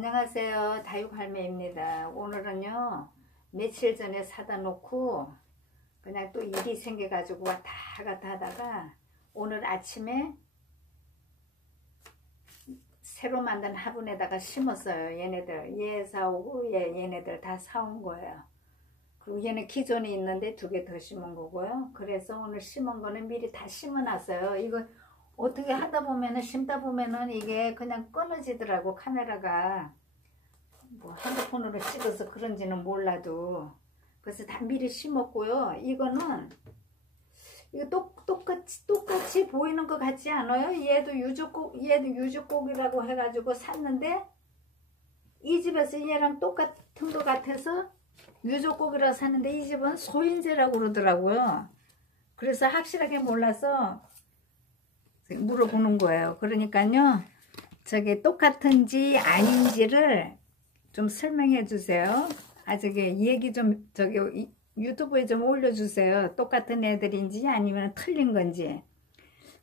안녕하세요. 다육할매입니다. 오늘은요 며칠 전에 사다 놓고 그냥 또 일이 생겨 가지고 왔다 갔다 하다가 오늘 아침에 새로 만든 화분에다가 심었어요. 얘네들 얘 사오고 얘, 얘네들 다 사온 거예요. 그리고 얘는 기존에 있는데 두 개 더 심은 거고요. 그래서 오늘 심은 거는 미리 다 심어 놨어요. 이거 어떻게 하다 보면은 심다 보면은 이게 그냥 끊어지더라고 카메라가. 뭐 핸드폰으로 찍어서 그런지는 몰라도. 그래서 다 미리 심었고요. 이거는 이거 똑, 똑같이 똑같이 보이는 것 같지 않아요? 얘도 유주곡 얘도 유주곡이라고 해가지고 샀는데 이 집에서 얘랑 똑같은 것 같아서 유주곡이라고 샀는데 이 집은 소인재라고 그러더라고요. 그래서 확실하게 몰라서 물어보는 거예요. 그러니까요. 저게 똑같은지 아닌지를 좀 설명해 주세요. 아 저기 얘기 좀 저기 유튜브에 좀 올려주세요. 똑같은 애들인지 아니면 틀린 건지.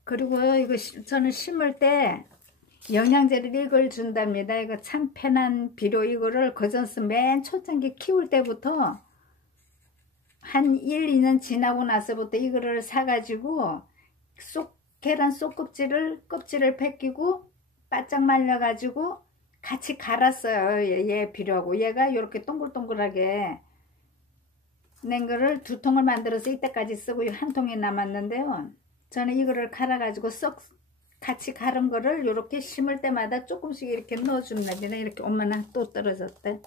그리고 이거 저는 심을 때 영양제를 이걸 준답니다. 이거 참 편한 비료 이거를 거전스 맨 초창기 키울 때부터 한 1, 2년 지나고 나서부터 이거를 사가지고 쏙 계란 속 껍질을 껍질을 벗기고 바짝 말려가지고 같이 갈았어요. 얘, 얘 필요하고 얘가 이렇게 동글동글하게 낸 거를 두 통을 만들어서 이때까지 쓰고 한 통이 남았는데요. 저는 이거를 갈아가지고 썩 같이 갈은 거를 이렇게 심을 때마다 조금씩 이렇게 넣어줍니다. 이렇게 엄마나 또 떨어졌대.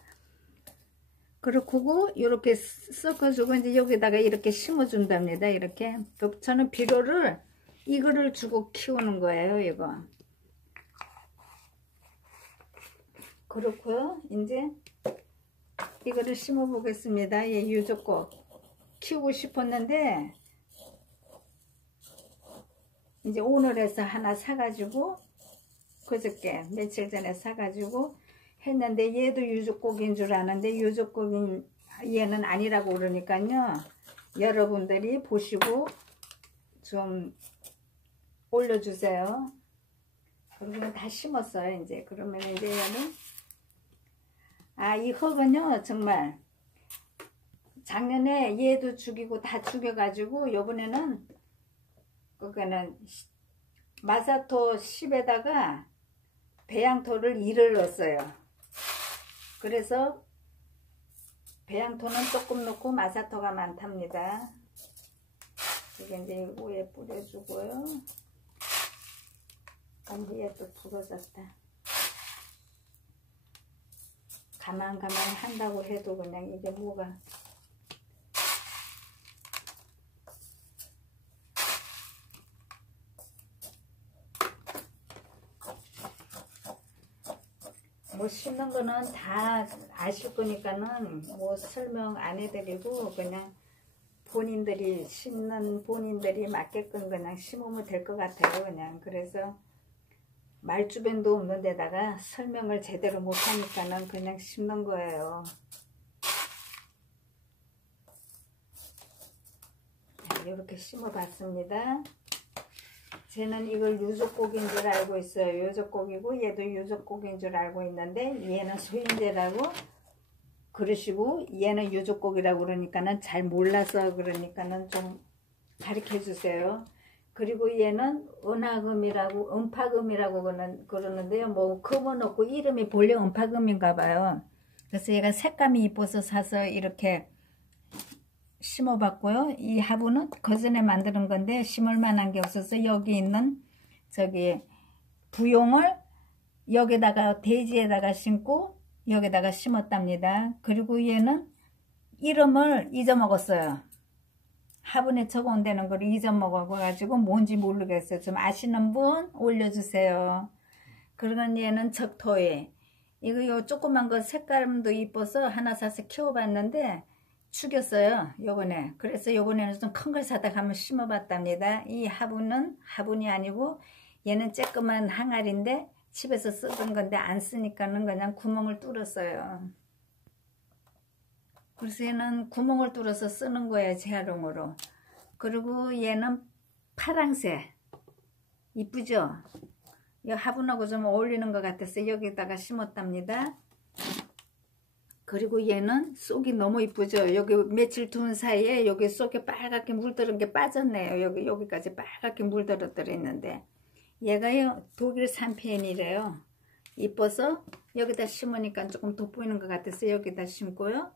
그렇고 이렇게 섞어주고 이제 여기다가 이렇게 심어준답니다. 이렇게 저는 비료를 이거를 주고 키우는 거예요 이거. 그렇고요. 이제 이거를 심어 보겠습니다. 예, 유조꽃 키우고 싶었는데 이제 오늘에서 하나 사가지고 그저께 며칠 전에 사가지고 했는데 얘도 유조꽃인 줄 아는데 유조꽃인 얘는 아니라고 그러니까요. 여러분들이 보시고 좀 올려주세요. 그러면 다 심었어요. 이제 그러면 이제 얘는 아이 흙은요 정말 작년에 얘도 죽이고 다 죽여가지고 요번에는 그거는 마사토 10에다가 배양토를 2를 넣었어요. 그래서 배양토는 조금 넣고 마사토가 많답니다. 이게 이제 위에 뿌려주고요. 건비에 또 부러졌다. 가만 가만 한다고 해도 그냥 이게 뭐가 뭐 심는 거는 다 아실 거니까는 뭐 설명 안 해드리고 그냥 본인들이 심는 본인들이 맞게끔 그냥 심으면 될 것 같아요 그냥 그래서 말주변도 없는 데다가 설명을 제대로 못하니까는 그냥 심는 거예요. 이렇게 심어봤습니다. 쟤는 이걸 유족곡인 줄 알고 있어요. 유족곡이고 얘도 유족곡인 줄 알고 있는데 얘는 소인재라고 그러시고 얘는 유족곡이라고 그러니까는 잘 몰라서 그러니까는 좀 가르쳐 주세요. 그리고 얘는 은하금이라고 은파금이라고 그러는데요. 뭐 금은 없고 이름이 본래 은파금인가 봐요. 그래서 얘가 색감이 이뻐서 사서 이렇게 심어봤고요. 이 화분은 거전에 만드는 건데 심을 만한 게 없어서 여기 있는 저기 부용을 여기다가 대지에다가 심고 여기다가 심었답니다. 그리고 얘는 이름을 잊어먹었어요. 화분에 적어온다는 걸 잊어먹어가지고 뭔지 모르겠어요. 좀 아시는 분 올려주세요. 그러면 얘는 적토에 이거 요 조그만 거 색감도 이뻐서 하나 사서 키워봤는데 죽였어요. 요번에. 그래서 요번에는 좀 큰 걸 사다 가면 심어봤답니다. 이 화분은 화분이 아니고 얘는 쬐끄만 항아리인데 집에서 쓰던 건데 안 쓰니까는 그냥 구멍을 뚫었어요. 얘는 구멍을 뚫어서 쓰는 거예요. 재활용으로. 그리고 얘는 파랑새. 이쁘죠? 이 화분하고 좀 어울리는 것 같아서 여기다가 심었답니다. 그리고 얘는 쏙이 너무 이쁘죠. 여기 며칠 둔 사이에 여기 쏙에 빨갛게 물들은 게 빠졌네요. 여기 여기까지 빨갛게 물들어 들어 있는데 얘가요 독일 3편이래요. 이뻐서 여기다 심으니까 조금 돋보이는 것 같아서 여기다 심고요.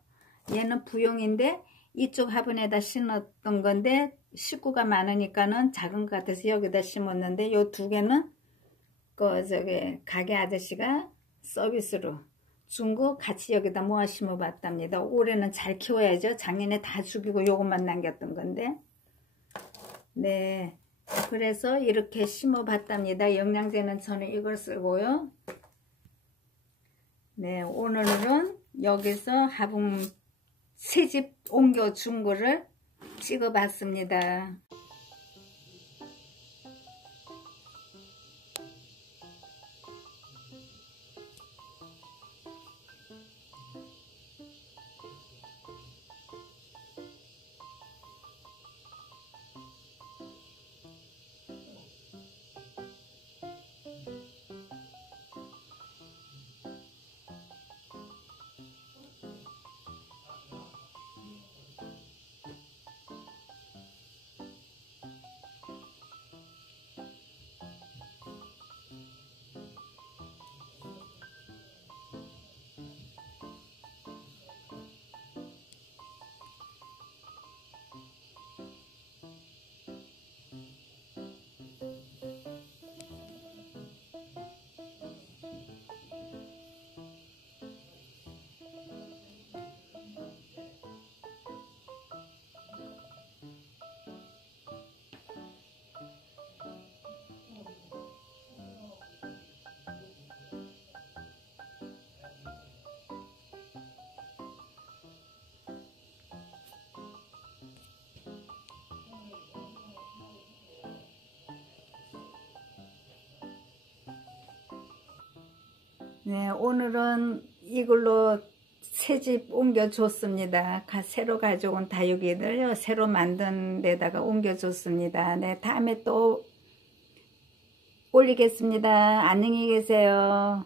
얘는 부용인데 이쪽 화분에다 심었던 건데 식구가 많으니까는 작은 것 같아서 여기다 심었는데 요 두 개는 그 저기 가게 아저씨가 서비스로 준 거 같이 여기다 모아 심어 봤답니다. 올해는 잘 키워야죠. 작년에 다 죽이고 요것만 남겼던 건데. 네. 그래서 이렇게 심어 봤답니다. 영양제는 저는 이걸 쓰고요. 네. 오늘은 여기서 화분 새집 옮겨준 거를 찍어 봤습니다. 네, 오늘은 이걸로 새집 옮겨줬습니다. 새로 가져온 다육이들 새로 만든 데다가 옮겨줬습니다. 네, 다음에 또 올리겠습니다. 안녕히 계세요.